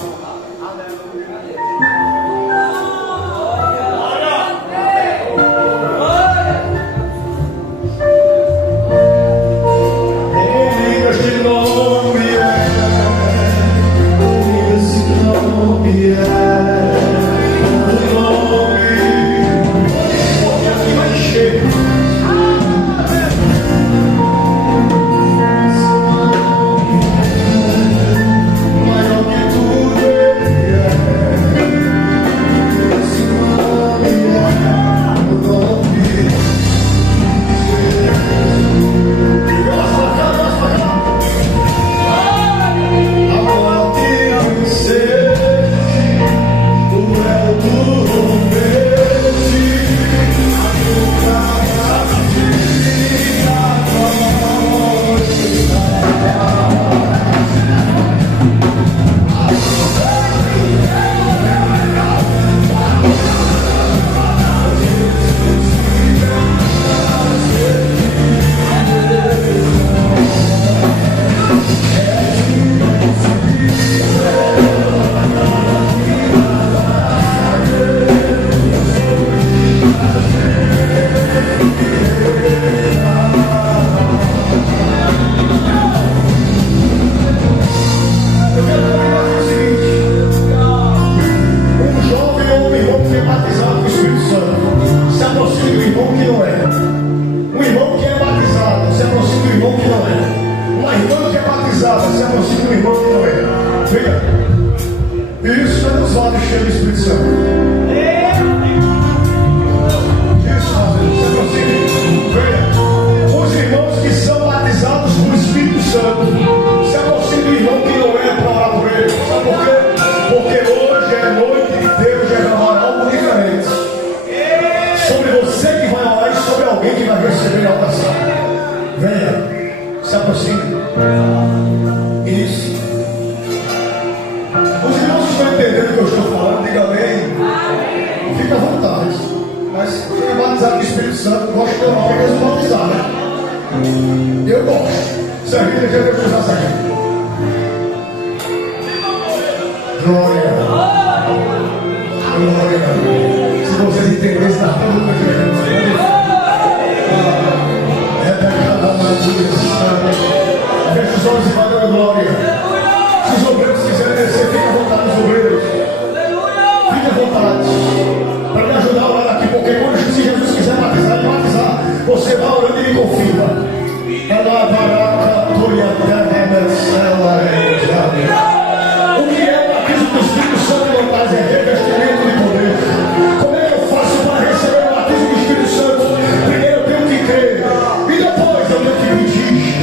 Primeiro eu tenho que crer e depois eu tenho que pedir.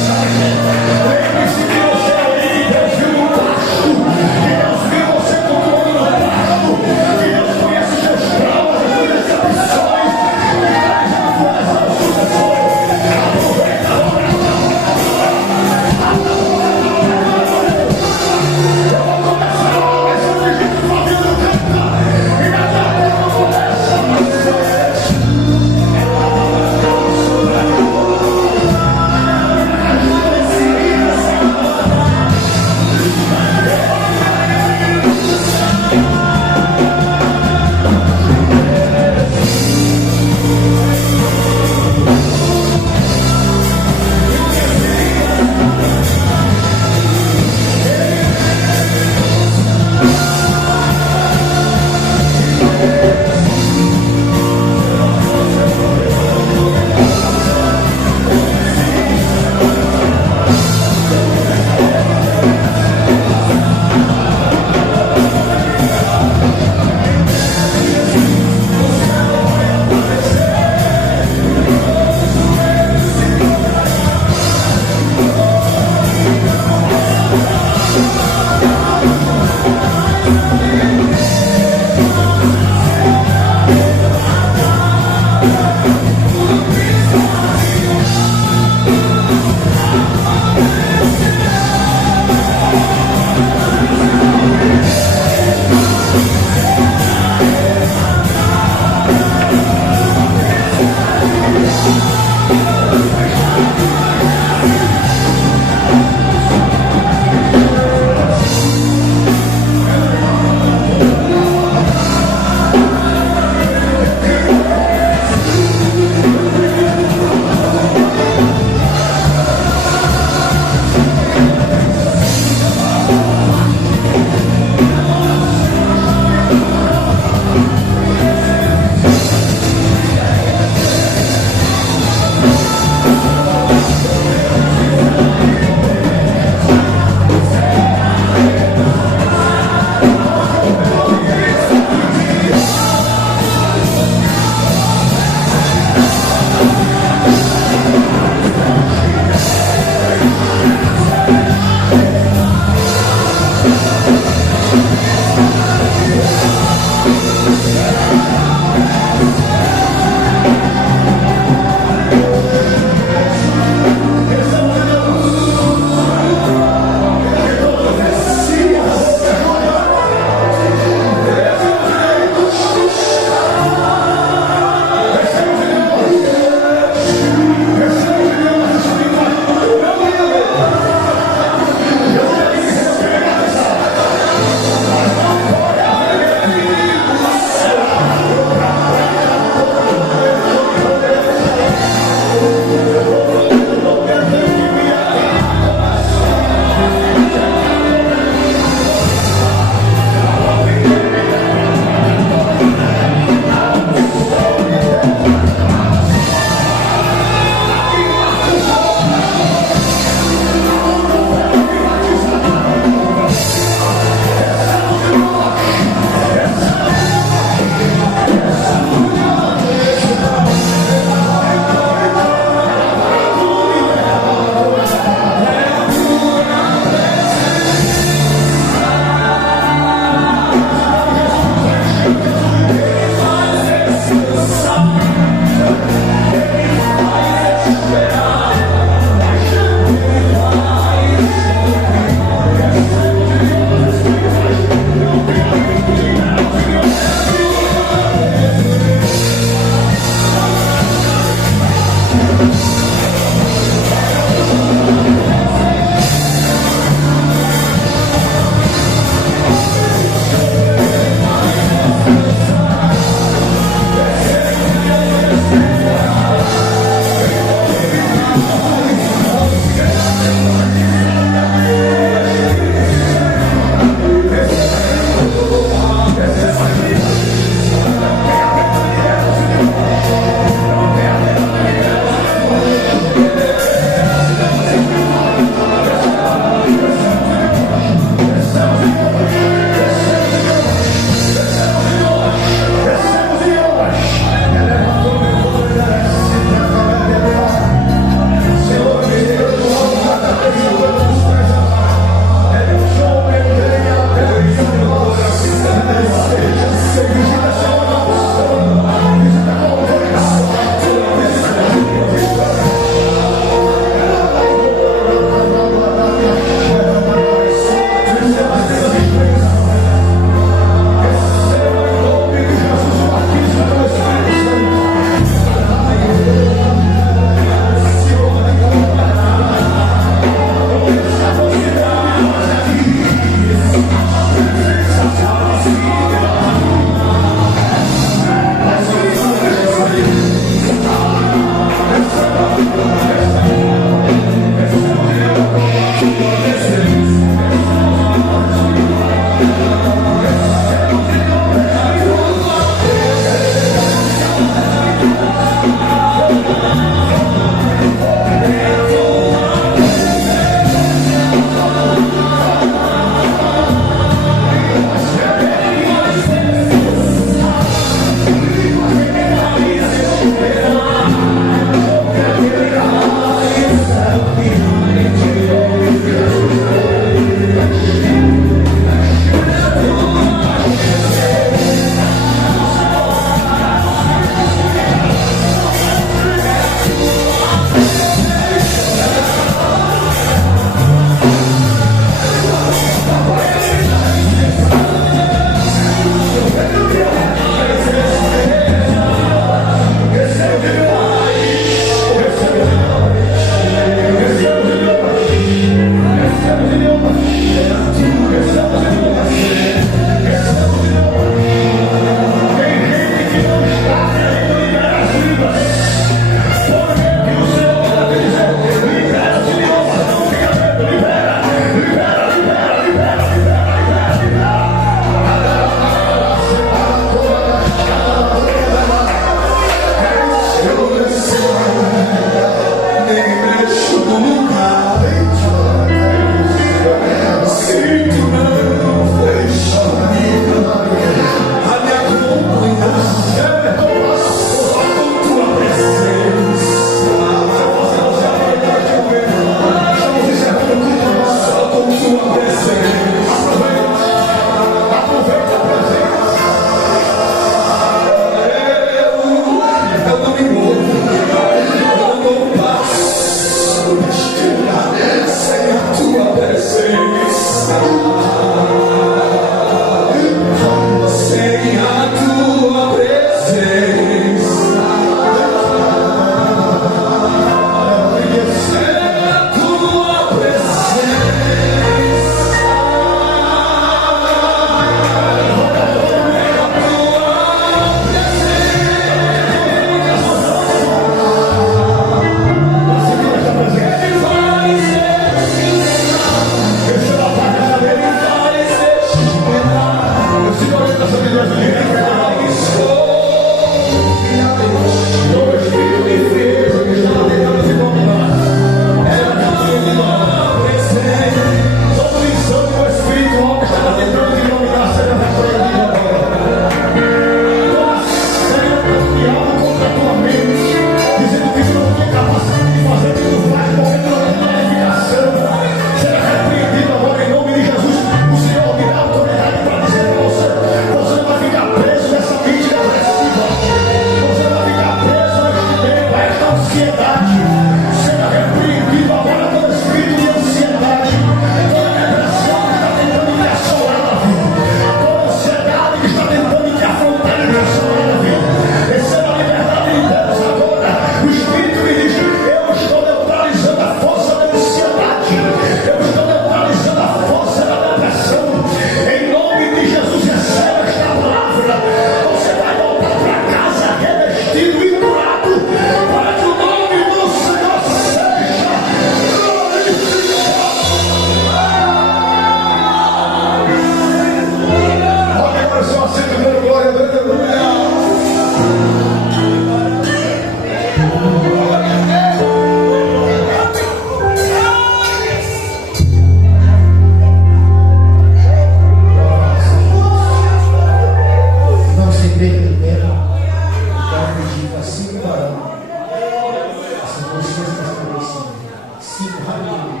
rapidinho.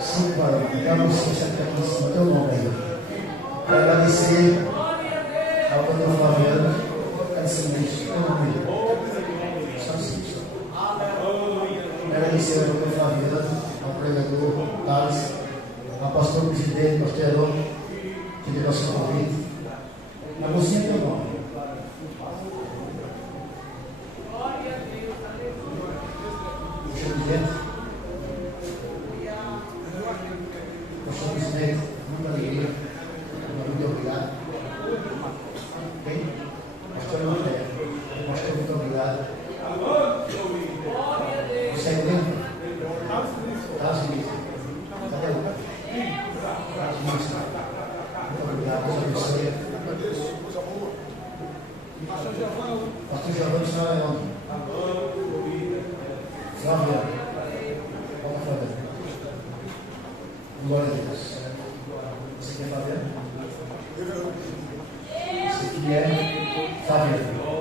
Sim, pai. Dá licença aqui em cima, teu nome aí. Quero agradecer ao doutor Flaviano, agradecimento, teu nome aí. Só assim, só. Agradecer ao doutor Flaviano, ao pregador Thales, ao pastor presidente, pastor Herói, que deu nosso convite. Na mocinha teu nome. Senhor presidente, pastor presidente, muita alegria, muito obrigado. Ok? Pastor André, pastor, muito obrigado. Você é dentro? Tá, sim. Cadê o? Muito obrigado, Deus abençoe. Pastor Giovanni, senhor é onde? Flávia. Vamos, Flávia. Glória a Deus. Você quer Flávia? Você que é Flávia.